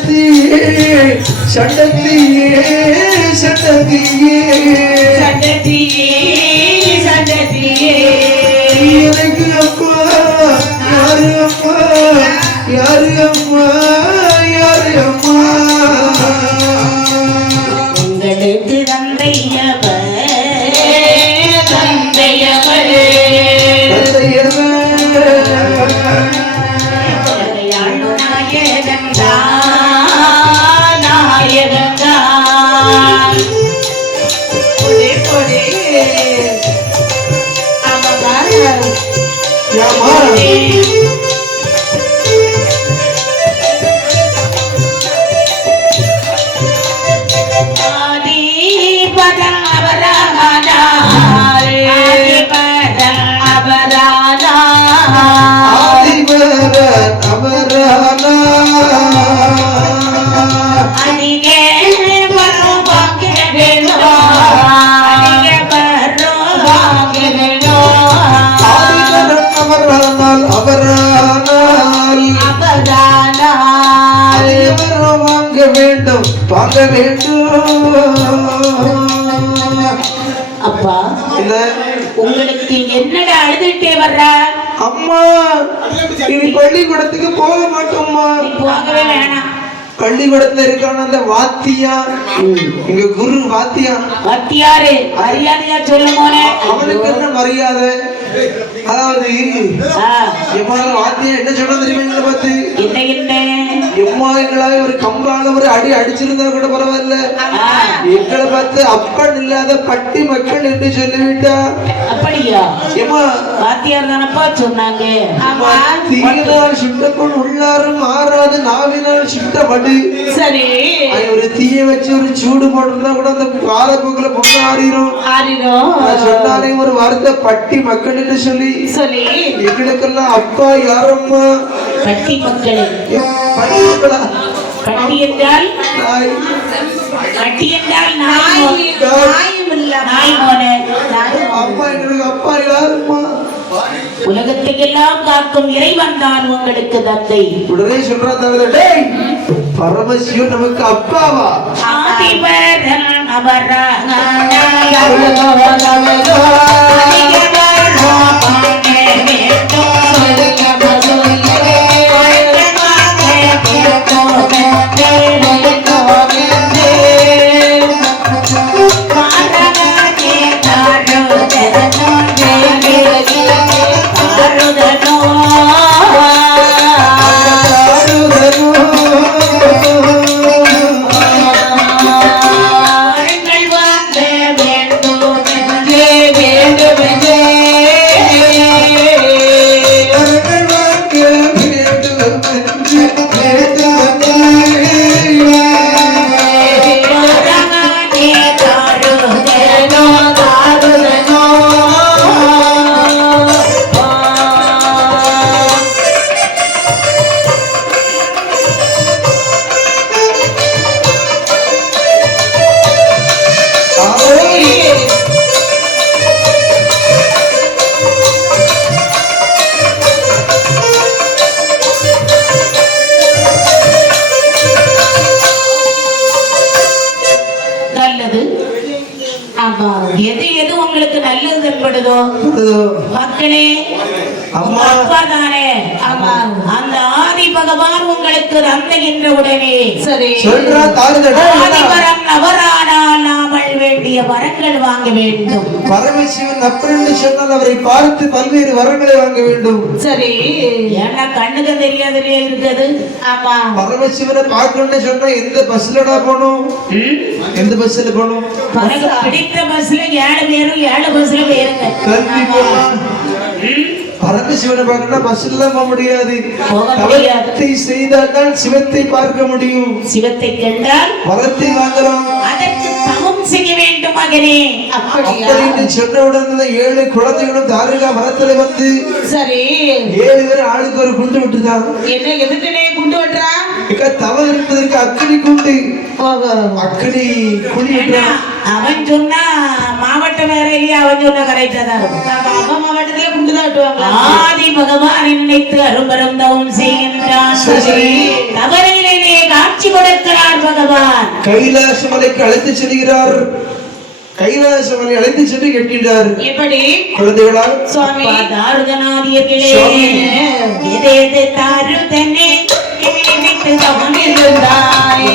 சண்டத்தியே சண்டத்தியே சண்டத்தியே சண்டத்தியே சண்டத்தியே எனக்கு அம்மா யாரு அம்மா யாரு அம்மா யாரு அம்மா உங்களுக்கு தந்தையவர் தந்தையவர் நாயகந்தா நாயகந்தா ஒரே ஒரே வாங்க வேண்டும். அப்பா உங்களுக்கு என்னடா அழுதுட்டே வர்ற? அம்மா இனி பள்ளிக்கூடத்துக்கு போக மாட்டோம்மா. போகவே வேணாம். பள்ளிக்கூடத்துல இருக்கான அந்த வாத்தியா எங்க குரு வாத்தியா வாத்தியாரு மரியாதையா சொல்லுமோனே. அவனுக்கு என்ன மரியாதை? அதாவது வாத்தியா என்ன சொல்ல தெரியுமா? எங்களை பார்த்து என்ன எம்மா எங்களாவே ஒரு கம்பால ஒரு அடி அடிச்சிருந்தா கூட பரவாயில்ல, எங்களை பார்த்து அப்பன் இல்லாத பட்டி மக்கள் என்று சொல்லிவிட்டா. அப்படியா? ஏமா வாத்தியார் தானப்பா சொன்னாங்க. தீயினால் சுட்டப்பன் உள்ளாரும் மாறாது நாவினால் சுட்டப்படு. சரி, ஒரு தீய வச்சு ஒரு சூடு போட்டிருந்தா கூட அந்த காலப்போக்குல பொண்ணு ஆறிடும். சொன்னாலே ஒரு வார்த்தை பட்டி மக்கள் என்று சொல்லி சொல்லி எங்களுக்கெல்லாம் அப்பா யாரம்மா? பட்டி மக்கள். பட்டி என்றால் அப்பா எங்களுக்கு அப்பா யாருமா? உலகத்தையெல்லாம் காக்கும் இறைவன் தான் உங்களுக்கு தந்தை. உடனே சொல்றாங்க பரமசிவன் நமக்கு அப்பாவா? எது எது உங்களுக்கு நல்லது தென்படுதோ மக்களே அப்பா தானே. அந்த ஆதி பகவான் உங்களுக்கு தந்தைகின்ற உடனே சரி ஆதிபரம் நவரானால் நாமல் வேண்டிய வரங்கள் வாங்க வேண்டும். பரமசிவன் அப்படின்னு சொன்னால் அவரை பார்த்து பல்வேறு வரங்களை வாங்க வேண்டும். சரி, ஏன்னா கண்ணுக்கு தெரியாதலையே இருக்குது. ஆமா, பரமசிவனை பார்க்கணும்னு சொன்னா எந்த பஸ்லடா போகணும்? எந்த பஸ்ல போகணும்? பிடித்த பஸ்ல 7 பேரும் 7 பஸ்ல போயிருங்க. பரமசிவனை பார்க்கணும்னா பஸ்ல போக முடியாது. தவத்தை செய்தால் தான் சிவத்தை பார்க்க முடியும். சிவத்தை கண்டால் வரத்தை வாங்கலாம். அதற்கு தவம் செய்ய வேண்டும் மகனே. அப்படின்னு சொன்ன உடனே 7 குழந்தைகளும் தாருகா மரத்துல வந்து சரி 7 பேர் ஆளுக்கு ஒரு குண்டு விட்டுதான். என்ன எதுக்குனே குண்டு விட்டுறா? தவம் இருப்பதற்கு அக்னி குண்டு, அக்னி குழி. அவன் சொன்னா மாவட்டம் வேற இல்லையா? அவன் சொன்ன கரெக்டா தான் இருக்கும். மாவட்டத்துல குண்டு தான் விட்டுவாங்க. ஆதி பகவானை நினைத்து அரும்பரம் தவம் செய்கின்றான். தவறையிலே காட்சி பகவான் கைலாச மலைக்கு அழைத்து செல்கிறார். கைலாச மலை அழைத்து சென்று கேட்கின்றார். எப்படி குழந்தைகளா சுவாமி தாருகனாரியர்களே தாரு தன்னை விட்டு தவமிருந்தாய்